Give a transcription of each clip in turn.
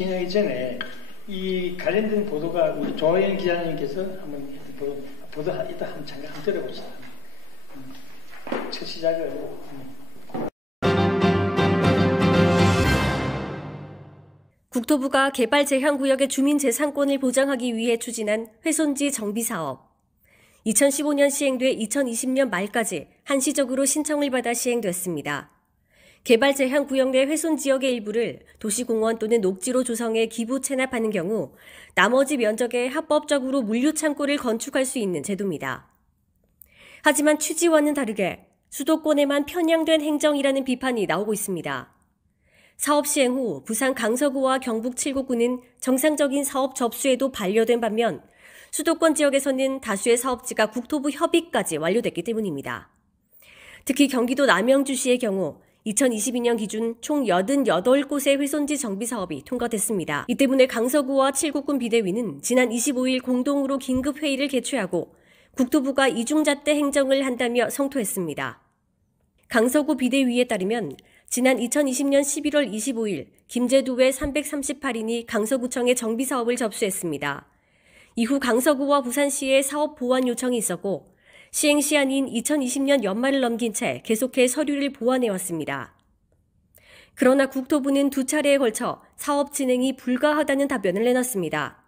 진행하기 전에 이 관련된 보도가 우리 조혜연 기자님께서 한번 보도 이따 한번 잠깐 들어봅시다. 첫 시작을. 국토부가 개발제한구역의 주민재산권을 보장하기 위해 추진한 훼손지 정비사업. 2015년 시행돼 2020년 말까지 한시적으로 신청을 받아 시행됐습니다. 개발제한구역 내 훼손지역의 일부를 도시공원 또는 녹지로 조성해 기부 체납하는 경우 나머지 면적에 합법적으로 물류창고를 건축할 수 있는 제도입니다. 하지만 취지와는 다르게 수도권에만 편향된 행정이라는 비판이 나오고 있습니다. 사업 시행 후 부산 강서구와 경북 칠곡구는 정상적인 사업 접수에도 반려된 반면 수도권 지역에서는 다수의 사업지가 국토부 협의까지 완료됐기 때문입니다. 특히 경기도 남양주시의 경우 2022년 기준 총 88곳의 훼손지 정비 사업이 통과됐습니다. 이 때문에 강서구와 칠곡군 비대위는 지난 25일 공동으로 긴급회의를 개최하고 국토부가 이중잣대 행정을 한다며 성토했습니다. 강서구 비대위에 따르면 지난 2020년 11월 25일 김제도 외 338인이 강서구청에 정비사업을 접수했습니다. 이후 강서구와 부산시에 사업 보완 요청이 있었고 시행 시한인 2020년 연말을 넘긴 채 계속해 서류를 보완해왔습니다. 그러나 국토부는 두 차례에 걸쳐 사업 진행이 불가하다는 답변을 내놨습니다.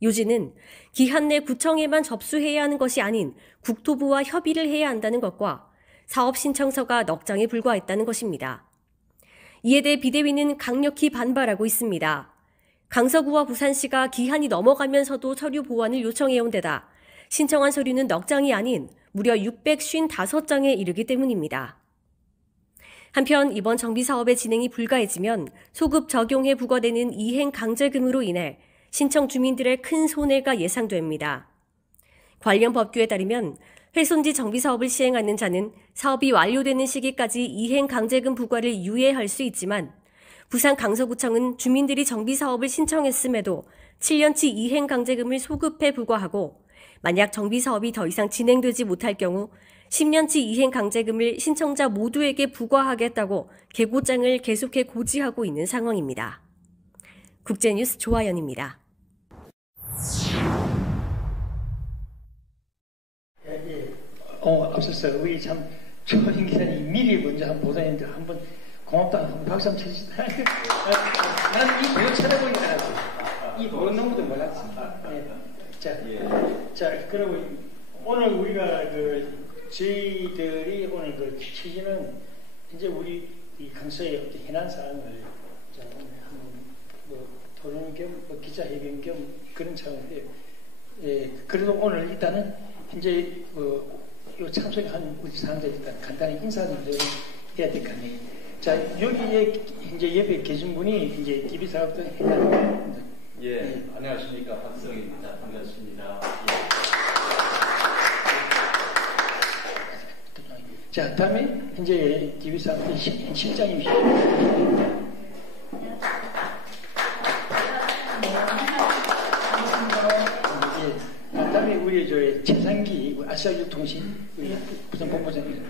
요지는 기한 내 구청에만 접수해야 하는 것이 아닌 국토부와 협의를 해야 한다는 것과 사업 신청서가 넉 장에 불과했다는 것입니다. 이에 대해 비대위는 강력히 반발하고 있습니다. 강서구와 부산시가 기한이 넘어가면서도 서류 보완을 요청해온 데다 신청한 서류는 넉 장이 아닌 무려 655장에 이르기 때문입니다. 한편 이번 정비사업의 진행이 불가해지면 소급 적용에 부과되는 이행 강제금으로 인해 신청 주민들의 큰 손해가 예상됩니다. 관련 법규에 따르면 훼손지 정비사업을 시행하는 자는 사업이 완료되는 시기까지 이행 강제금 부과를 유예할 수 있지만 부산 강서구청은 주민들이 정비사업을 신청했음에도 7년치 이행 강제금을 소급해 부과하고 만약 정비사업이 더 이상 진행되지 못할 경우 10년치 이행 강제금을 신청자 모두에게 부과하겠다고 계고장을 계속해 고지하고 있는 상황입니다. 국제뉴스 조아연입니다. 앞서서 우리 참 조혜연 기자님 미리 먼저 한번 보도했는데 한번 고맙다 한번 박수 한번 쳐주시다. 나는 이 보도 찾아보니까 이 보도 너무도 몰랐습니다. 자, 그리고 오늘 우리가 저희들이 오늘 취지는 이제 우리 이 강서의 해난 사항을 오늘 한번 토론 겸 기자회견 겸 그런 차원인데, 그래도 오늘 일단은 이제 요 참석한 우리 사람들 일단 간단히 인사 좀 해야 될 거 아니에요. 자, 여기에 이제 옆에 계신 분이 이제 DB사업도 해난. 안녕하십니까, 박성입니다. 반갑습니다. 자, 다음에 이제 DB사업도 실장님이시죠. 다음에 우리 최상기 아시아유통신 부산 본부장님.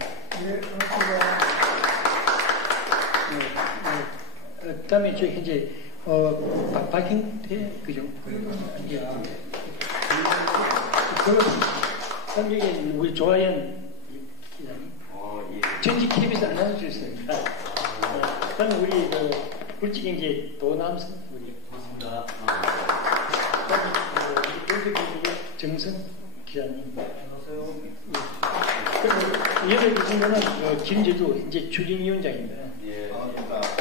다음에 이제 박hin태 그죠? 그다음에 우리 조아연 기자님. 전직 KBS 아나운서였습니다. 그다음에 우리 불직 이제 도남선 우리. 반갑습니다. 정선 기자님. 안녕하세요. 그리고 여덟 계신 분은 김제도 이제 추진위원장입니다. 반갑습니다.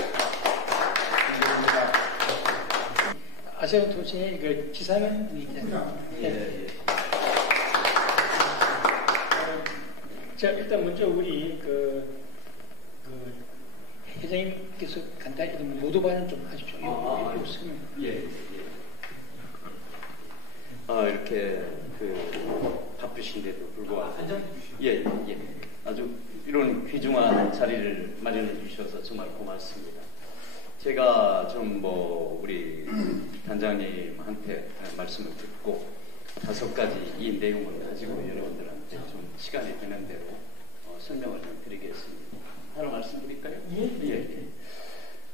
아시아통신의 지상현 기자님. 자, 일단 먼저 우리 회장님께서 간단히 모두 발언 좀 하십시오. 이렇게 바쁘신데도 불구하고 아주 이런 귀중한 자리를 마련해 주셔서 정말 고맙습니다. 제가 좀 우리 단장님한테 말씀을 듣고 5가지 이 내용을 가지고 여러분들한테 좀 시간이 되는 대로 설명을 좀 드리겠습니다. 하나 말씀드릴까요?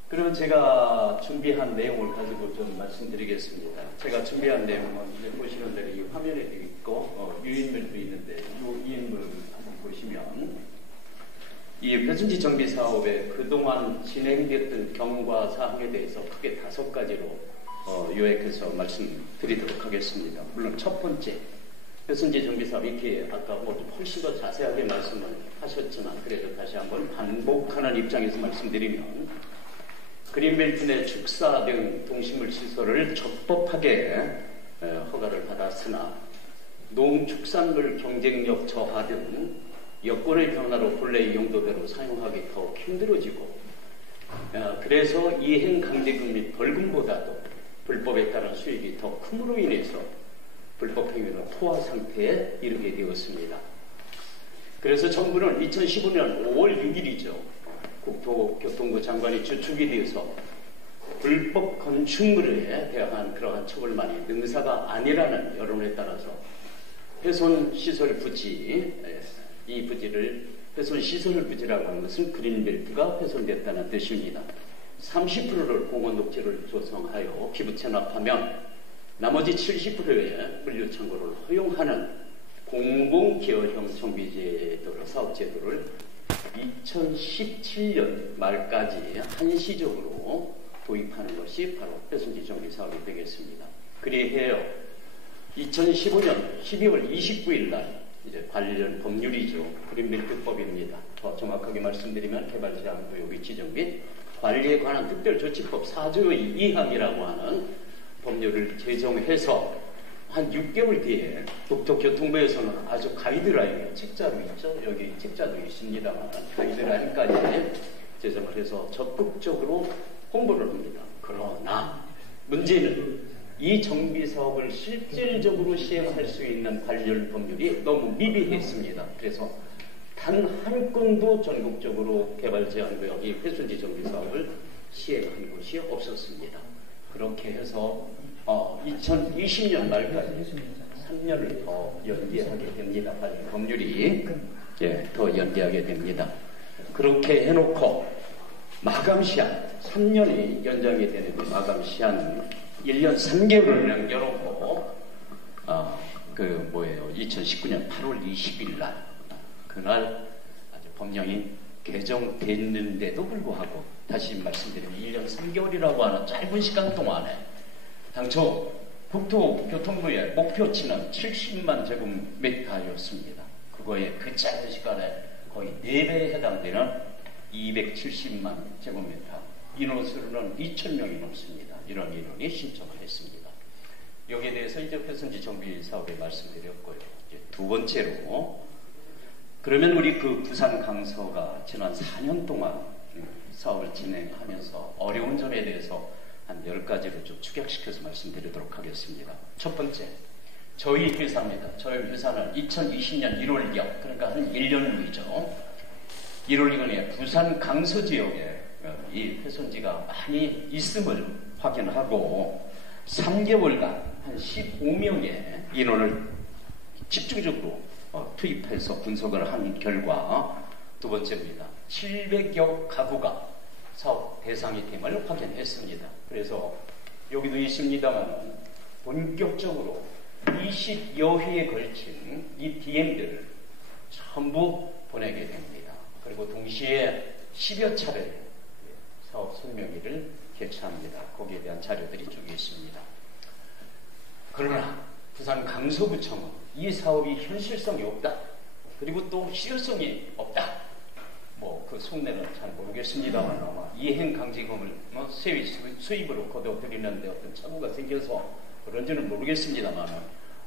그러면 제가 준비한 내용을 가지고 좀 말씀드리겠습니다. 제가 준비한 내용은 이제 보시는 대로 이 화면에도 있고 유인물도 있는데 이 인물 한번 보시면 이 회순지 정비 사업에 그동안 진행됐던 경과 사항에 대해서 크게 5가지로 요약해서 말씀드리도록 하겠습니다. 물론 첫 번째 회순지 정비 사업 이렇게 아까 훨씬 더 자세하게 말씀을 하셨지만 그래도 다시 한번 반복하는 입장에서 말씀드리면 그린벨트 내 축사 등 동식물 시설을 적법하게 허가를 받았으나 농축산물 경쟁력 저하 등 여건의 변화로 본래의 용도대로 사용하기 더욱 힘들어지고 그래서 이행 강제금 및 벌금보다도 불법에 따른 수익이 더 큼으로 인해서 불법 행위는 포화 상태에 이르게 되었습니다. 그래서 정부는 2015년 5월 6일이죠. 국토교통부 장관이 주축이 되어서 불법 건축물에 대한 그러한 처벌만이 능사가 아니라는 여론에 따라서 훼손시설 부지, 이 부지를 훼손시설 부지라고 하는 것은 그린벨트가 훼손됐다는 뜻입니다. 30%를 공원녹지를 조성하여 기부 체납하면 나머지 70%의 물류창고를 허용하는 공공기여형 정비제도를 사업제도를 2017년 말까지 한시적으로 도입하는 것이 바로 회순지 정비 사업이 되겠습니다. 그리해요 2015년 12월 29일 날 이제 관련 법률이죠. 그린벨트법입니다. 더 정확하게 말씀드리면 개발제한구역의 지정 및 관리에 관한 특별조치법 4조 2항이라고 하는 법률을 제정해서 한 6개월 뒤에 국토교통부에서는 아주 가이드라인, 책자로 있죠. 여기 책자도 있습니다만 가이드라인까지 제정을 해서 적극적으로 홍보를 합니다. 그러나 문제는 이 정비사업을 실질적으로 시행할 수 있는 관련 법률이 너무 미비했습니다. 그래서 단 한 건도 전국적으로 개발제한구역이 회순지 정비사업을 시행한 곳이 없었습니다. 그렇게 해서 2020년 말까지 3년을 더 연기하게 됩니다. 법률이 더 연기하게 됩니다. 그렇게 해놓고 마감시한 3년이 연장이 되는데 마감시한 1년 3개월을 남겨놓고 2019년 8월 20일 날 그날 아주 법령이 개정됐는데도 불구하고 다시 말씀드리면 1년 3개월이라고 하는 짧은 시간 동안에 당초 국토교통부의 목표치는 70만 제곱미터였습니다. 그거에 그 짧은 시간에 거의 4배에 해당되는 270만 제곱미터 인원수로는 2,000명이 넘습니다. 이런 인원이 신청을 했습니다. 여기에 대해서 이제 회순지 정비 사업에 말씀드렸고요. 이제 두 번째로 그러면 우리 그 부산 강서가 지난 4년 동안 사업을 진행하면서 어려운 점에 대해서 한 10가지로 좀 축약시켜서 말씀드리도록 하겠습니다. 첫 번째, 저희 회사입니다. 저희 회사는 2020년 1월2월 그러니까 한 1년 후이죠. 1월2월에 부산 강서 지역에 이 훼손지가 많이 있음을 확인하고 3개월간 한 15명의 인원을 집중적으로 투입해서 분석을 한 결과 두 번째입니다. 700여 가구가 사업 대상이 됨을 확인했습니다. 그래서 여기도 있습니다만 본격적으로 20여 회에 걸친 이 DM들을 전부 보내게 됩니다. 그리고 동시에 10여 차례 사업 설명회를 개최합니다. 거기에 대한 자료들이 쭉 있습니다. 그러나 부산 강서구청은 이 사업이 현실성이 없다. 그리고 또 실효성이 없다. 그 속내는 잘 모르겠습니다만 아마 이행 강제금을 수입으로 거둬들이는데 어떤 착오가 생겨서 그런지는 모르겠습니다만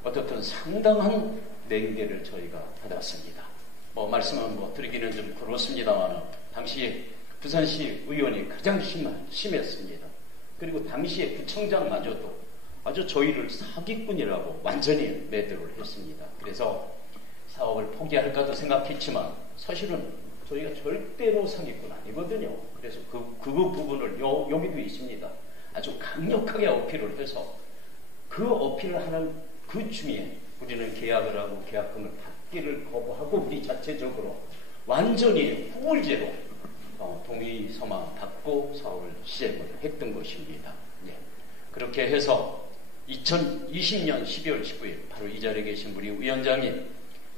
어떻든 상당한 냉대를 저희가 받았습니다. 말씀은 드리기는 좀 그렇습니다만 당시에 부산시 의원이 가장 심했습니다. 그리고 당시에 구청장마저도 아주 저희를 사기꾼이라고 완전히 매도를 했습니다. 그래서 사업을 포기할까도 생각했지만 사실은 저희가 절대로 사기꾼 아니거든요. 그래서 그 부분을 여기도 있습니다. 아주 강력하게 어필을 해서 그 어필을 하는 그 중에 우리는 계약을 하고 계약금을 받기를 거부하고 우리 자체적으로 완전히 후불제로 동의서만 받고 사업을 시행을 했던 것입니다. 예. 그렇게 해서 2020년 12월 19일 바로 이 자리에 계신 우리 위원장님,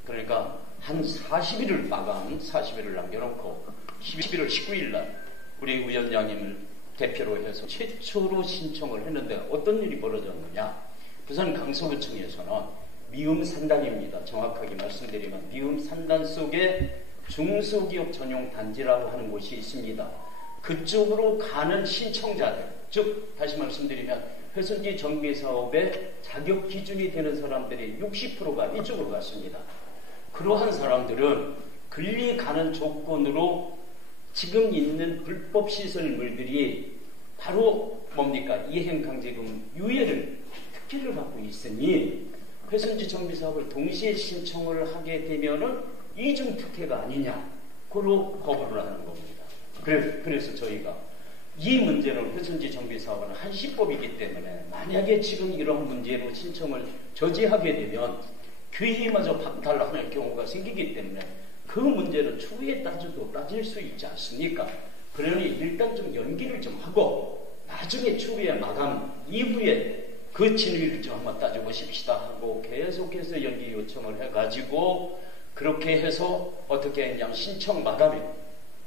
그러니까 한 40일을 마감 40일을 남겨놓고 11월 19일 날 우리 위원장님을 대표로 해서 최초로 신청을 했는데 어떤 일이 벌어졌느냐. 부산 강서구청에서는 미음산단입니다. 정확하게 말씀드리면 미음산단 속에 중소기업 전용 단지라고 하는 곳이 있습니다. 그쪽으로 가는 신청자들, 즉 다시 말씀드리면 회선지 정비 사업의 자격 기준이 되는 사람들이 60%가 이쪽으로 갔습니다. 그러한 사람들은 그리 가는 조건으로 지금 있는 불법 시설물들이 바로 뭡니까? 이행강제금 유예를 특혜를 받고 있으니 회선지 정비 사업을 동시에 신청을 하게 되면은 이중 특혜가 아니냐, 그로 거부를 하는 겁니다. 그래서 저희가 이 문제는 회선지 정비 사업은 한시법이기 때문에 만약에 지금 이러한 문제로 신청을 저지하게 되면 규칙마저 박탈하는 경우가 생기기 때문에 그 문제는 추후에 따져도 따질 수 있지 않습니까? 그러니 일단 좀 연기를 좀 하고 나중에 추후에 마감 이후에 그 진위를 좀 한번 따져보십시다 하고 계속해서 연기 요청을 해가지고 그렇게 해서 어떻게 했냐면 신청 마감일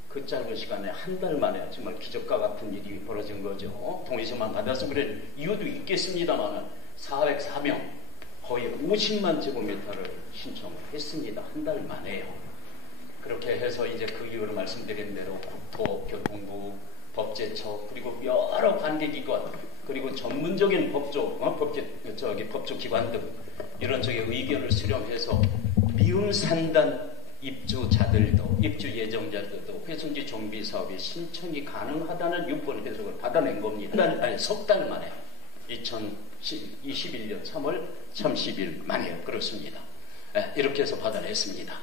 그 짧은 시간에 한 달 만에 정말 기적과 같은 일이 벌어진 거죠. 동의서만 받아서 그럴 이유도 있겠습니다만 404명 거의 50만 제곱미터를 신청을 했습니다. 한 달 만에요. 그렇게 해서 이제 그 이후로 말씀드린 대로 국토, 교통부, 법제처 그리고 여러 관계기관 그리고 전문적인 법조기관 등 이런 쪽의 의견을 수렴해서 미음산단 입주자들도 입주 예정자들도 회선지 정비 사업에 신청이 가능하다는 유권 해석을 받아낸 겁니다. 석 달 만에 2021년 3월 30일 만에요. 그렇습니다. 이렇게 해서 받아냈습니다.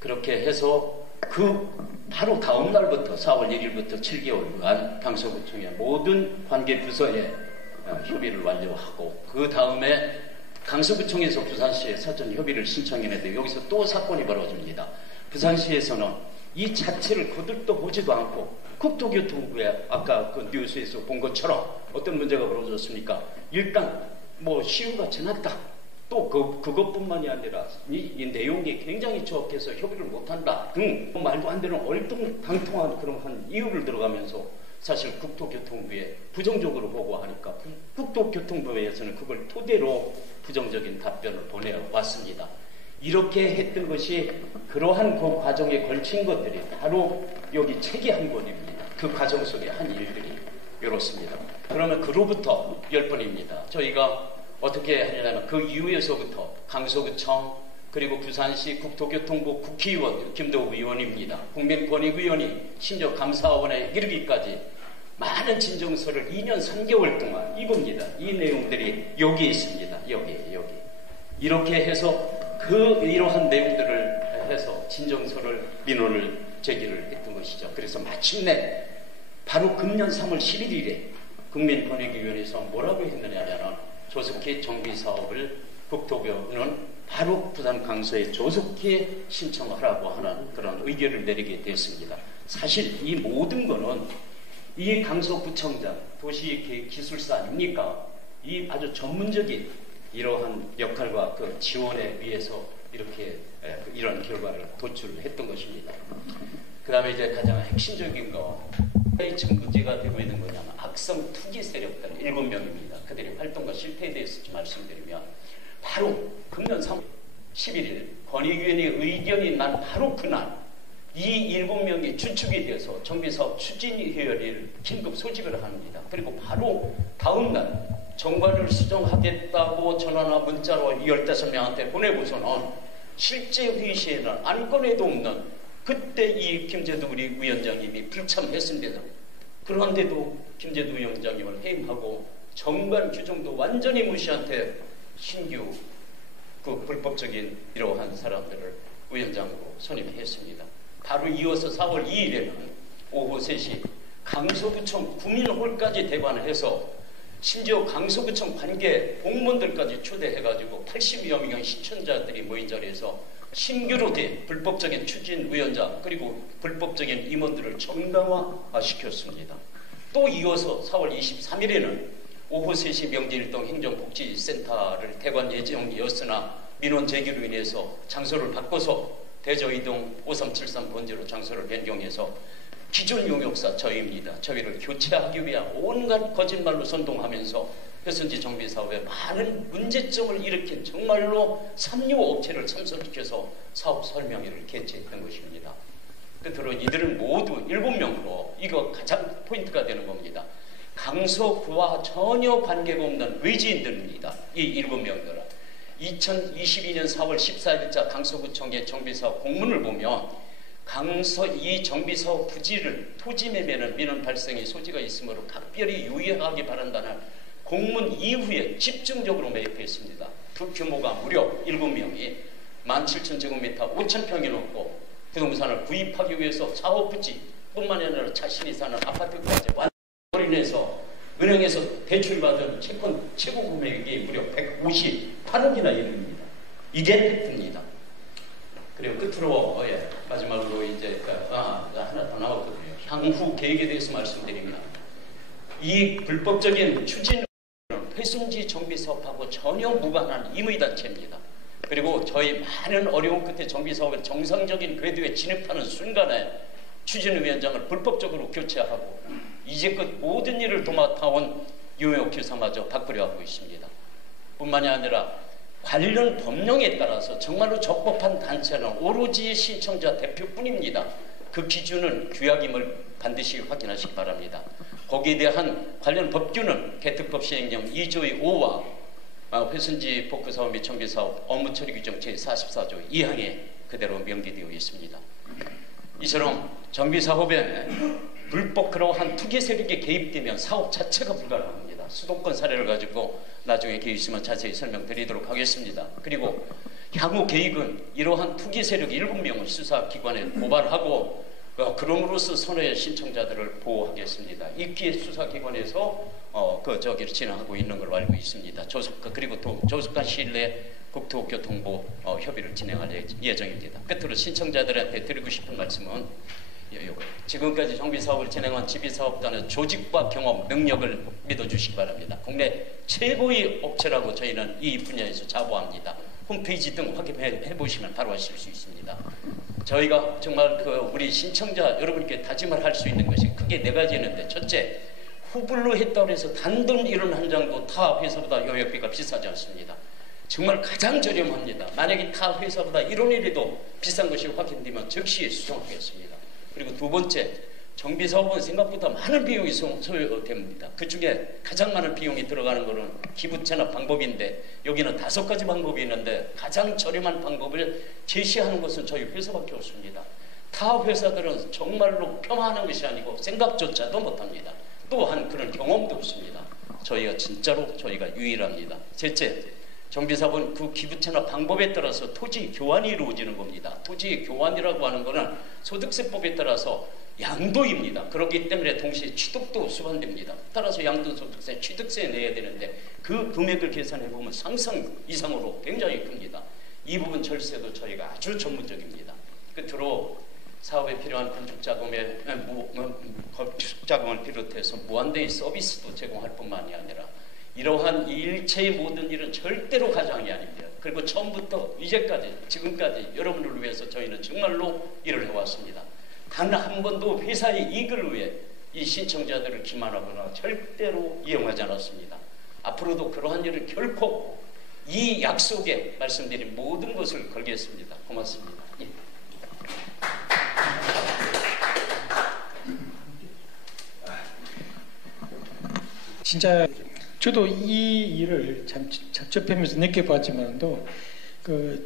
그렇게 해서 그 바로 다음 날부터 4월 1일부터 7개월간 강서구청의 모든 관계 부서에 협의를 완료하고 그 다음에 강서구청에서 부산시에 사전 협의를 신청했는데 여기서 또 사건이 벌어집니다. 부산시에서는 이 자체를 거들떠 보지도 않고 국토교통부에 아까 그 뉴스에서 본 것처럼 어떤 문제가 벌어졌습니까? 일단 뭐 시효가 지났다. 또 그것뿐만이 아니라 이 내용이 굉장히 조악해서 협의를 못한다 등 말도 안 되는 얼뚱당통한 그런 한 이유를 들어가면서 사실 국토교통부에 부정적으로 보고하니까 국토교통부에서는 그걸 토대로 부정적인 답변을 보내왔습니다. 이렇게 했던 것이 그러한 그 과정에 걸친 것들이 바로 여기 책이 한 권입니다. 그 과정 속에 한 일들이 이렇습니다. 그러면 그로부터 10번입니다. 저희가 어떻게 하냐면 그 이후에서부터 강서구청 그리고 부산시 국토교통부 국회의원 김도우 의원입니다. 국민권익위원이 심지어 감사원에 이르기까지 많은 진정서를 2년 3개월 동안 이겁니다. 이 내용들이 여기 있습니다. 여기 이렇게 해서 이러한 내용들을 해서 진정서를 민원을 제기를 했던 것이죠. 그래서 마침내 바로 금년 3월 11일에 국민권익위원회에서 뭐라고 했느냐면 조속히 정비사업을 국토부는 바로 부산 강서에 조속히 신청하라고 하는 그런 의견을 내리게 됐습니다. 사실 이 모든 거는 이 강서구청장 도시계획기술사 아닙니까? 이 아주 전문적인 이러한 역할과 그 지원에 의해서 이렇게 이런 결과를 도출했던 것입니다. 그 다음에 이제 가장 핵심적인 거 지금 문제가 되고 있는 거냐면 악성 투기 세력들 7명입니다. 그들의 활동과 실태에 대해서 좀 말씀드리면 바로 금년 3월 11일 권익위원회 의견이 난 바로 그날 이 7명이 주축이 되어서 정비사업 추진회의를 긴급 소집을 합니다. 그리고 바로 다음날 정관을 수정하겠다고 전화나 문자로 15명한테 보내고서는 실제 회의 시에는 안건에도 없는 그때 이 김재두 우리 위원장님이 불참했습니다. 그런데도 김재두 위원장님을 해임하고 정관 규정도 완전히 무시한 채 신규 그 불법적인 이러한 사람들을 위원장으로 선임했습니다. 바로 이어서 4월 2일에는 오후 3시 강서구청 구민홀까지 대관해서 심지어 강서구청 관계 공무원들까지 초대해가지고 80여 명의 시청자들이 모인 자리에서 신규로 된 불법적인 추진위원장 그리고 불법적인 임원들을 정당화시켰습니다. 또 이어서 4월 23일에는 오후 3시 명지일동 행정복지센터를 대관 예정이었으나 민원 제기로 인해서 장소를 바꿔서 대저이동 5373 번지로 장소를 변경해서 기존 용역사 저희입니다. 저희를 교체하기 위한 온갖 거짓말로 선동하면서 회선지 정비사업에 많은 문제점을 일으킨 정말로 삼류 업체를 참석시켜서 사업 설명회를 개최했던 것입니다. 끝으로 이들은 모두 7명으로 이거 가장 포인트가 되는 겁니다. 강서구와 전혀 관계가 없는 외지인들입니다. 이 7명들은 2022년 4월 14일자 강서구청의 정비사업 공문을 보면 강서 이 정비사업 부지를 토지 매매는 민원 발생의 소지가 있으므로 각별히 유의하기 바란다는 공문 이후에 집중적으로 매입했습니다. 그 규모가 무려 7명이 17,000제곱미터 5,000평이 넘고 부동산을 구입하기 위해서 사업 부지뿐만 아니라 자신이 사는 아파트까지 완전히 인해서 은행에서 대출받은 채권 최고 금액이 무려 158억이나 이릅니다. 이게 팩트입니다. 그리고 끝으로 마지막으로 이제 하나 더 나왔거든요. 향후 계획에 대해서 말씀드리면 이 불법적인 추진은 회순지 정비사업하고 전혀 무관한 임의단체입니다. 그리고 저희 많은 어려운 끝에 정비사업의 정상적인 궤도에 진입하는 순간에 추진위원장을 불법적으로 교체하고 이제껏 모든 일을 도맡아온 용역교사마저 바꾸려 하고 있습니다. 뿐만이 아니라 관련 법령에 따라서 정말로 적법한 단체는 오로지 신청자 대표뿐입니다. 그 기준은 규약임을 반드시 확인하시기 바랍니다. 거기에 대한 관련 법규는 개특법 시행령 2조의 5와 회순지 복구사업 및 정비사업 업무처리 규정 제44조 2항에 그대로 명기되어 있습니다. 이처럼 정비사업에 불법 그러한 투기 세력이 개입되면 사업 자체가 불가능합니다. 수도권 사례를 가지고 나중에 기회 있으면 자세히 설명드리도록 하겠습니다. 그리고 향후 계획은 이러한 투기 세력 7명을 수사기관에 고발하고 그럼으로써 선의 신청자들을 보호하겠습니다. 이 기회 수사기관에서 진행하고 있는 걸로 알고 있습니다. 그리고 또 조속한 시일 내에 국토교통부 협의를 진행할 예정입니다. 끝으로 신청자들한테 드리고 싶은 말씀은 지금까지 정비사업을 진행한 지비사업단의 조직과 경험, 능력을 믿어주시기 바랍니다. 국내 최고의 업체라고 저희는 이 분야에서 자부합니다. 홈페이지 등 확인해 보시면 바로 아실 수 있습니다. 저희가 정말 우리 신청자 여러분께 다짐을 할 수 있는 것이 크게 4가지 있는데, 첫째, 후불로 했다고 해서 단돈 1원 한 장도 타 회사보다 용역비가 비싸지 않습니다. 정말 가장 저렴합니다. 만약에 타 회사보다 1원이라도 비싼 것이 확인되면 즉시 수정하겠습니다. 그리고 두 번째, 정비사업은 생각보다 많은 비용이 소요됩니다. 그 중에 가장 많은 비용이 들어가는 것은 기부채납 방법인데, 여기는 5가지 방법이 있는데 가장 저렴한 방법을 제시하는 것은 저희 회사밖에 없습니다. 타 회사들은 정말로 폄하하는 것이 아니고 생각조차도 못합니다. 또한 그런 경험도 없습니다. 저희가 유일합니다. 셋째, 정비사업은 그 기부채납 방법에 따라서 토지 교환이 이루어지는 겁니다. 토지 교환이라고 하는 것은 소득세법에 따라서 양도입니다. 그렇기 때문에 동시에 취득도 수반됩니다. 따라서 양도소득세, 취득세 내야 되는데 그 금액을 계산해 보면 상상 이상으로 굉장히 큽니다. 이 부분 절세도 저희가 아주 전문적입니다. 끝으로 사업에 필요한 건축자금을 비롯해서 무한대의 서비스도 제공할 뿐만이 아니라 이러한 일체의 모든 일은 절대로 가장이 아닙니다. 그리고 처음부터 이제까지 지금까지 여러분을 위해서 저희는 정말로 일을 해왔습니다. 단 한 번도 회사의 이익을 위해 이 신청자들을 기만하거나 절대로 이용하지 않았습니다. 앞으로도 그러한 일을 결코 이 약속에 말씀드린 모든 것을 걸겠습니다. 고맙습니다. 예. 진짜 저도 이 일을 참 접하면서 느껴봤지만도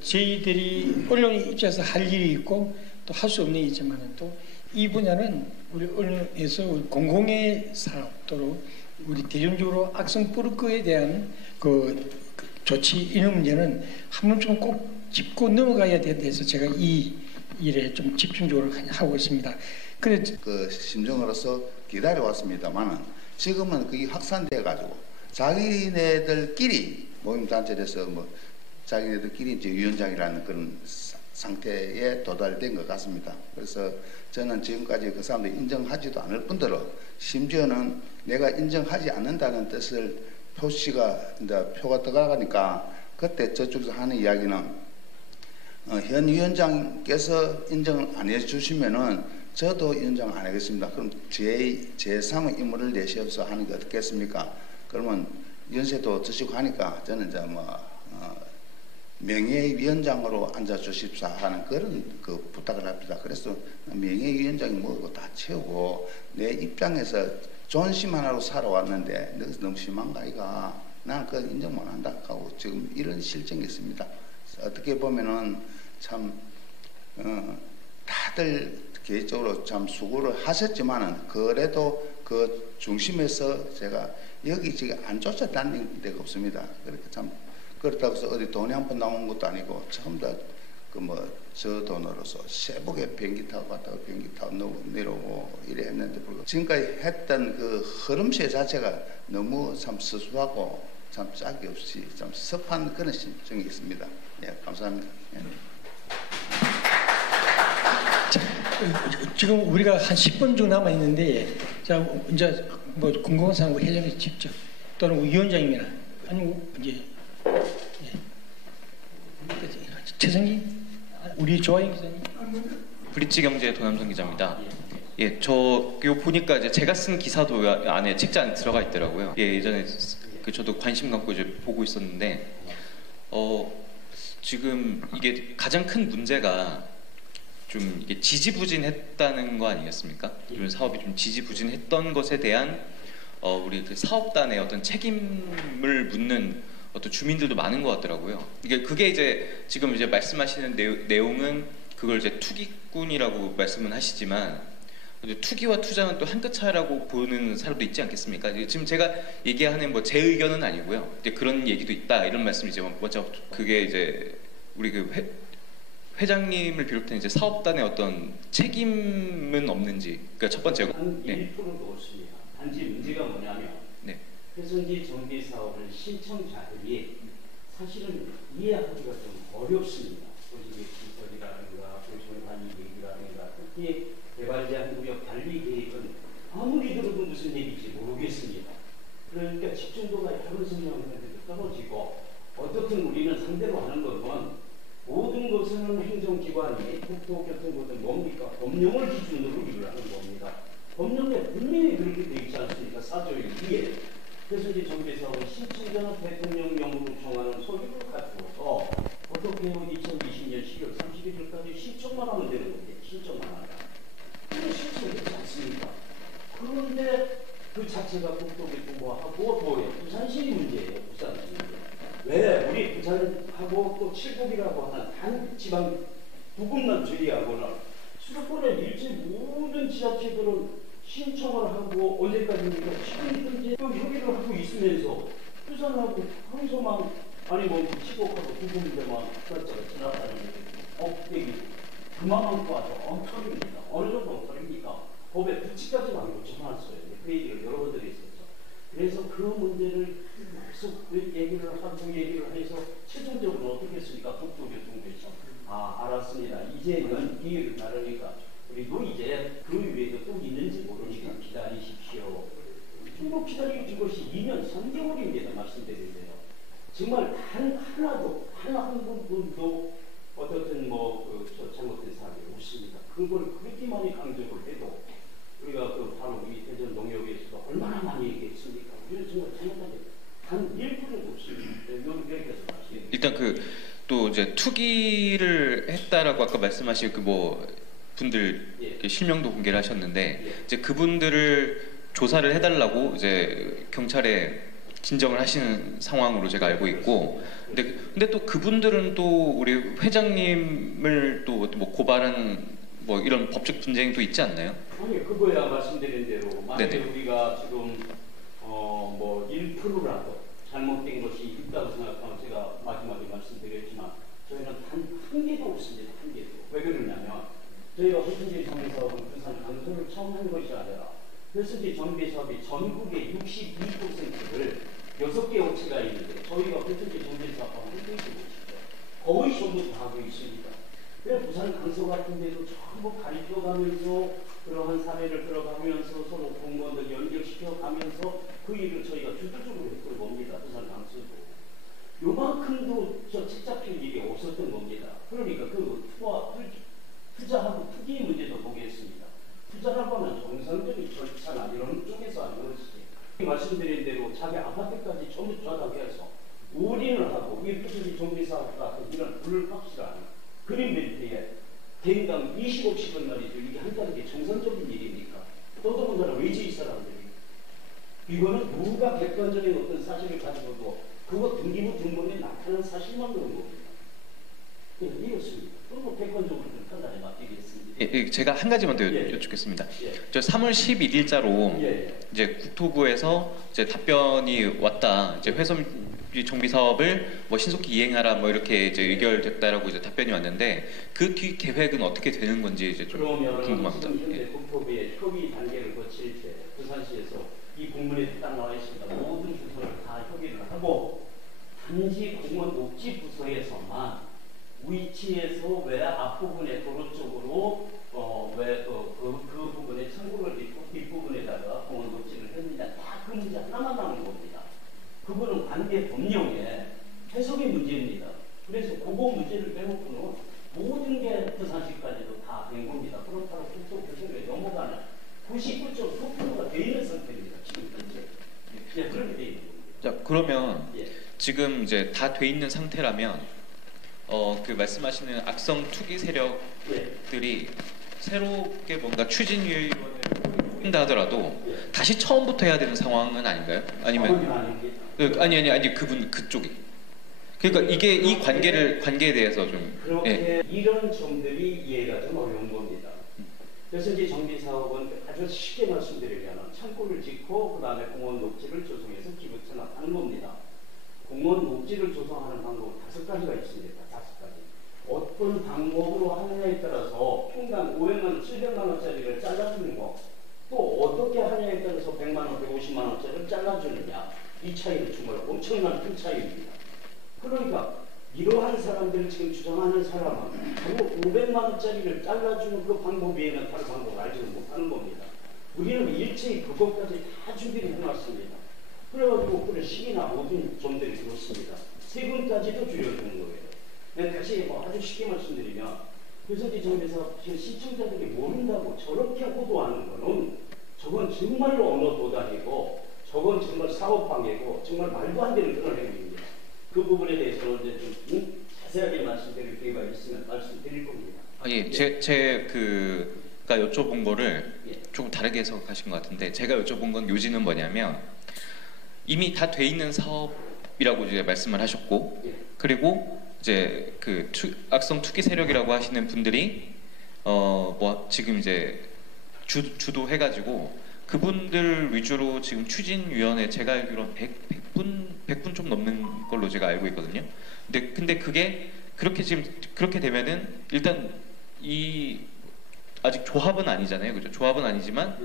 저희들이 언론 입장에서 할 일이 있고 또 할 수 없는 일이 있지만은 또 이 분야는 우리 언론에서 공공의 사업도로 우리 대중적으로 악성 포르크에 대한 조치 이런 문제는 한 번쯤 꼭 짚고 넘어가야 돼서 제가 이 일에 좀 집중적으로 하고 있습니다. 그래 심정으로서 기다려왔습니다만은 지금은 그게 확산돼 가지고 자기네들끼리 모임단체에서 자기네들끼리 이제 위원장이라는 그런 상태에 도달된 것 같습니다. 그래서 저는 지금까지 그 사람들이 인정하지도 않을 뿐더러 심지어는 내가 인정하지 않는다는 뜻을 표가 들어가니까 그때 저쪽에서 하는 이야기는 현 위원장께서 인정을 안 해주시면은 저도 인정 안 하겠습니다. 그럼 제3의 인물을 내세워서 하는 게 어떻겠습니까? 그러면 연세도 드시고 하니까 저는 이제 명예위원장으로 앉아주십사 하는 그런 부탁을 합니다. 그래서 명예위원장이 뭐고 다 채우고 내 입장에서 존심 하나로 살아왔는데 너무 심한가 이가 나는 그걸 인정 못 한다 하고 지금 이런 실정이 있습니다. 어떻게 보면은 참 다들 개인적으로 참 수고를 하셨지만은 그래도 그 중심에서 제가 여기 지금 안 쫓아다니는 데가 없습니다. 그렇게 참 그렇다고 해서 어디 돈이 한 번 나온 것도 아니고 전부 다 저 돈으로서 세복에 비행기 타고 갔다가 비행기 타고 내려오고 이래 했는데 불구하고 지금까지 했던 그 흐름체 자체가 너무 참 수수하고 참 짝이 없이 참 섭한 그런 심정이 있습니다. 예, 감사합니다. 예. 자, 지금 우리가 한 10분 정도 남아 있는데, 자 이제 뭐 궁금한 사항 회장님 직접 또는 위원장님이나 아니면 이제 최성기 우리 조아영 기자님. 브릿지경제 도남성 기자입니다. 예, 저 이거 보니까 이제 제가 쓴 기사도 안에 책자 안에 들어가 있더라고요. 예, 예전에 저도 관심 갖고 이제 보고 있었는데, 지금 이게 가장 큰 문제가 좀 이게 지지부진했다는 거 아니겠습니까? 이런 사업이 좀 지지부진했던 것에 대한 우리 그 사업단의 어떤 책임을 묻는 어떤 주민들도 많은 것 같더라고요. 그게 이제 지금 이제 말씀하시는 내용은 그걸 이제 투기꾼이라고 말씀은 하시지만 투기와 투자는 또 한 끗 차이라고 보는 사람도 있지 않겠습니까? 지금 제가 얘기하는 뭐 제 의견은 아니고요. 이제 그런 얘기도 있다 이런 말씀이지만 먼저 그게 이제 우리 그 회장님을 비롯한 이제 사업단의 어떤 책임은 없는지. 그러니까 첫 번째고. 한 1%도 없습니다. 단지 문제가 뭐냐면 회전지 정비 사업을 신청자들이 사실은 이해하기가 좀 어렵습니다. 조직의 시설이라든가 조직의 관리 계획이라든가 특히 개발자 한구역 관리 계획은 아무리 들어도 무슨 얘기인지 모르겠습니다. 그러니까 집중도가 여러 설명하는데도 떨어지고 어떻든 우리는 상대로 하는 것은 모든 것은 행정기관이 국토교통부든 뭡니까? 법령을 기준으로 일을 하는 겁니다. 법령에 분명히 그렇게 되어 있지 않습니까? 4조 1기에. 그래서 이제 정비사업은 신청자는 대통령령으로 정하는 서류를 가지고서 어떻게 해요? 2020년 10월 31일까지 신청만 하면 되는 건데 신청만 한다. 그건 신청되지 않습니까? 그런데 그 자체가 국토교통부하고 뭐예요? 부산시 문제예요. 부산시 문제. 왜? 우리 부산하고 또 칠곡이라고 하는 한 지방 두 군만 제외하고는 수도권의 일제 모든 지자체들은 신청을 하고 언제까지입니까? 지금든지 또 협의를 하고 있으면서 부산하고 항소만 아니 뭐 칠곡하고 두 군데만 결자가 지나가는 게 억대기 그만한 거 아주 엉터리입니다. 어느 정도 엉터리입니까? 법에 부치까지만 고쳐놨어요. 그 얘기를 여러 번 드렸었죠. 그래서 그 문제를 계속 얘기를 해서 최종적으로 어떻게 했습니까? 국토교통부에서 알았습니다. 이제는 기회를 다르니까 우리도 이제 그 외에도 또 있는지 모르니까 기다리십시오. 뭐 기다리는 것이 2년 3개월입니다. 말씀드리는데요. 정말 하나도 한 분도 어떻든 잘못된 사람이 없습니다. 그걸 그렇게 많이 강조를 해도 우리가 바로 이 대전 농협에서도 얼마나 많이 얘기했습니까? 우리는 정말 잘못한 게 단 1%도 없습니다. 여기까지 말씀드립니다. 일단 또 이제 투기를 했다라고 아까 말씀하신 분들 실명도 공개를 하셨는데 이제 그분들을 조사를 해달라고 이제 경찰에 진정을 하시는 상황으로 제가 알고 있고, 근데 또 그분들은 또 우리 회장님을 또 뭐 고발한 이런 법적 분쟁도 있지 않나요? 아니 그거야 말씀드린 대로 만약에 우리가 지금 1%라도 잘못된 것이 있다고 생각하면 제가 마지막에 말씀드렸지만 저희는 단 한 개도 없습니다. 한 개도. 왜 그러냐면 저희가 회전지 정비 사업은 부산 강서를 처음 한 것이 아니라 회전지 정비 사업이 전국의 62%를 6개 업체가 있는데 저희가 회전지 정비 사업하고 1.5%죠. 거의 전부 다 하고 있습니다. 그래 부산 강서 같은 데도 전부 가르쳐가면서 그러한 사례를 들어가면서 서로 공무원들 연결시켜가면서 그 일을 저희가 주도적으로 했던 겁니다. 부산 강서도. 요만큼도 저 책잡힐 일이 없었던 겁니다. 그러니까 그 투자하고 투기의 문제도 보겠습니다. 투자라고 하면 정상적인 절차나 이런 쪽에서 하는 것이지. 말씀드린 대로 자기 아파트까지 전부 조작해서 올인을 하고 일부분이 정비사업 같은 이런 불확실한 그린벨트에 개인당 20억씩은 말이죠. 이게 한다는 게 정상적인 일입니까? 더더군다나 외지의 사람들이. 이거는 누가 객관적인 어떤 사실을 가지고도 그거 등기부 등본에 나타난 사실만 그런 겁니다. 이렇습니다. 그리고 객관적으로 판단에 맡기겠습니다. 제가 한 가지만 더 여쭙겠습니다. 저 3월 11일자로 이제 국토부에서 이제 답변이 왔다. 이제 회선비 정비 사업을 뭐 신속히 이행하라 뭐 이렇게 이제 의결됐다라고 이제 답변이 왔는데 그 뒤 계획은 어떻게 되는 건지 이제 좀 궁금합니다. 현재 국토부의 협의 단계를 거칠 때 부산시에서 이 공문에 딱 나와 있습니다. 모든 부서를 다 협의를 하고 단지 공무원 녹지 부서에서만 위치에서 왜 앞부분에 도로 쪽으로 그 부분에 창고를 짓고 뒷부분에다가 공원 녹지를 했느냐 다 그 문제 하나만 남은 겁니다. 그거는 관계 법령의 해석의 문제입니다. 그래서 그거 문제를 빼놓고는 모든 게 부산시까지도 다 된 겁니다. 그렇다고 국토부 결정에 넘어가는 99.9%가 돼 있는 상태입니다. 지금 현재. 그렇게 돼 있는 겁니다. 자, 그러면 지금 이제 다 돼 있는 상태라면 그 말씀하시는 악성 투기 세력들이 새롭게 뭔가 추진위원회를 꾸린다 하더라도 다시 처음부터 해야 되는 상황은 아닌가요? 아니면 아니 그쪽이. 그러니까 이게 이 관계에 대해서 좀 그렇게 이런 점들이 이해가 좀 어려운 겁니다. 그래서 이제 정비 사업은 아주 쉽게 말씀드리면 창고를 짓고 그 다음에 공원 녹지를 조성해서 기부처 나가는 겁니다. 공원 녹지를 조성하는 방법 5가지가 있습니다. 5가지. 어떤 방법으로 하느냐에 따라서 평당 500만 원, 700만 원짜리를 잘라주는 거, 또 어떻게 하느냐에 따라서 100만 원, 150만 원짜리를 잘라주느냐, 이 차이는 정말 엄청난 큰 차이입니다. 그러니까 이러한 사람들을 지금 주장하는 사람은 바로 500만 원짜리를 잘라주는 그 방법 외에는 다른 방법을 알지는 못하는 겁니다. 우리는 일체의 그것까지 다 준비를 해놨습니다. 그래가지고 그런 시기나 모든 점들이 그렇습니다. 세금까지도 줄여주는 거예요. 내가 다시 아주 쉽게 말씀드리면 회선지 정비사 시청자들이 모른다고 저렇게 호도하는 거는 저건 정말로 언어 도단이고 저건 정말 사업방해고 정말 말도 안 되는 그런 행위입니다. 그 부분에 대해서는 이제 좀 자세하게 말씀드릴 기회가 있으면 말씀드릴 겁니다. 제가 여쭤본 거를 조금 다르게 해석하신 것 같은데 제가 여쭤본 건 요지는 뭐냐면 이미 다 돼 있는 사업이라고 이제 말씀을 하셨고 그리고 이제 그 악성 투기 세력이라고 하시는 분들이 뭐 지금 이제 주도해가지고 그분들 위주로 지금 추진위원회 제가 알기로는 100분 좀 넘는 걸로 제가 알고 있거든요. 근데 그게 그렇게 되면은 일단 이 아직 조합은 아니잖아요, 그죠? 조합은 아니지만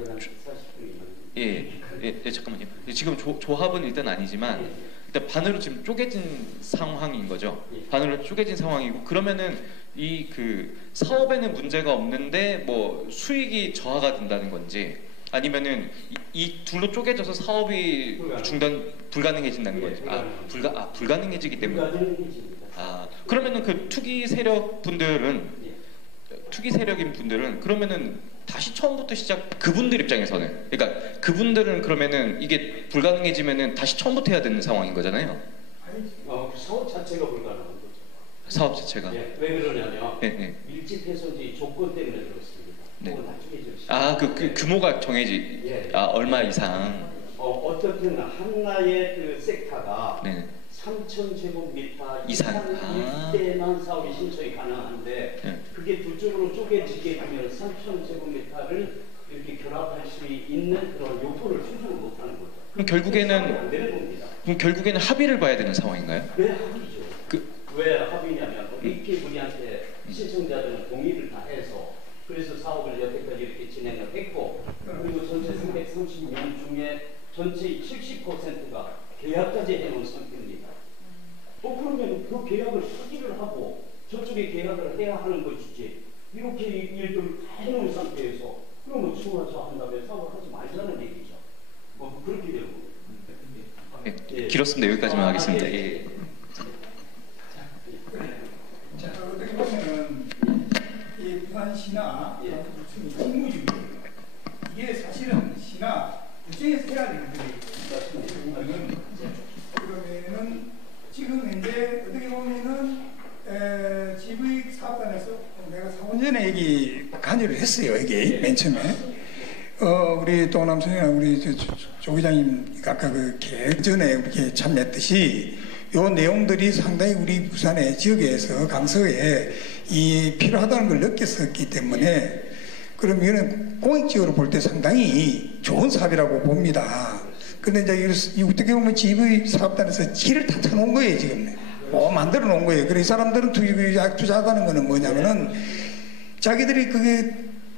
잠깐만요. 지금 조합은 일단 아니지만 일단 반으로 지금 쪼개진 상황인 거죠. 반으로 쪼개진 상황이고 그러면은 이 그 사업에는 문제가 없는데 뭐 수익이 저하가 된다는 건지 아니면은 이 둘로 쪼개져서 사업이 불가능해진다는 건지 불가능해지기 때문에 그러면은 그 투기 세력인 분들은 그러면은 다시 처음부터 그분들 입장에서는 그러니까 그분들은 그러면은 이게 불가능해지면은 다시 처음부터 해야 되는 상황인 거잖아요. 그 사업 자체가 불가능한 거죠. 사업 자체가. 왜 그러냐면 밀집해서인지 조건 때문에 그렇습니다. 그 규모가 얼마 이상. 어떻든 하나의 그 섹터가 3,000제곱미터 이상 때만 사업이 신청이 가능한데 그게 두 쪽으로 쪼개지게 되면 3,000제곱미터를 이렇게 결합할 수 있는 그런 요건을 충족을 못하는 거죠. 그럼 결국에는 안 되는 겁니다. 그럼 결국에는 합의를 봐야 되는 상황인가요? 왜 합의죠? 왜 합의냐면 이렇게 우리한테 신청자들은 동의를 다 해서 그래서 사업을 여태까지 이렇게 진행을 했고 그리고 전체 330명 중에 전체의 70%가 계약까지 해놓은 상태입니다. 그러면 그 계약을 수기를 하고 저쪽에 계약을 해야 하는 것이지 이렇게 일들을 다 해놓은 상태에서 그러면 추가해서 한다면 사업을 하지 말자는 얘기죠. 뭐 그렇게 되는 거예요. 네, 길었습니다. 여기까지만 하겠습니다. 예. 자, 어떻게 보면은 이 부산시나 구청이 직무 중이에요. 이게 사실은 시나 구청에서 해야 되는 거예요. 그러면은 지금 현재 어떻게 보면은 GV 사업단에서 내가 4년 전에 여기 관여를 했어요. 여기 맨 처음에 우리 동남선이나 우리 조 기자님 아까 그 개전에 이렇게 참여했듯이 요 내용들이 상당히 우리 부산의 지역에서 강서에 이 필요하다는 걸 느꼈었기 때문에 그러면 공익적으로 볼 때 상당히 좋은 사업이라고 봅니다. 그런데 이제 어떻게 보면 GV 사업단에서 길을 다 쳐놓은 거예요 지금. 만들어 놓은 거예요. 그래서 이 사람들은 투자하다는 거는 뭐냐면은 자기들이 그게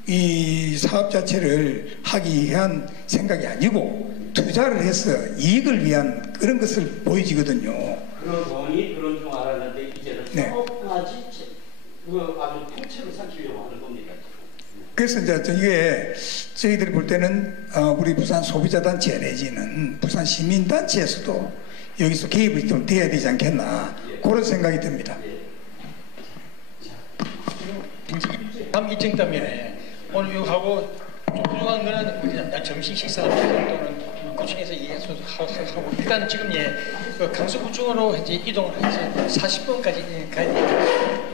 이 사업 자체를 하기 위한 생각이 아니고 투자를 해서 이익을 위한 그런 것을 보여지거든요. 그러더니 그런 줄 알았는데 이제는 네. 사업까지 아주 통째로 삼키려고 하는 겁니다. 그래서 이제 이게 저희들이 볼 때는 우리 부산 소비자단체 내지는 부산 시민단체에서도 여기서 개입이 좀 돼야 되지 않겠나 그런 생각이 듭니다. 다음 일정 때문에 오늘 이거 하고 좀 부족한 거는 우리 점심 식사 또는 구청에서 이해해서 하고 일단 지금 그 강서구청으로 이제 이동을 해서 40분까지 가야 돼요.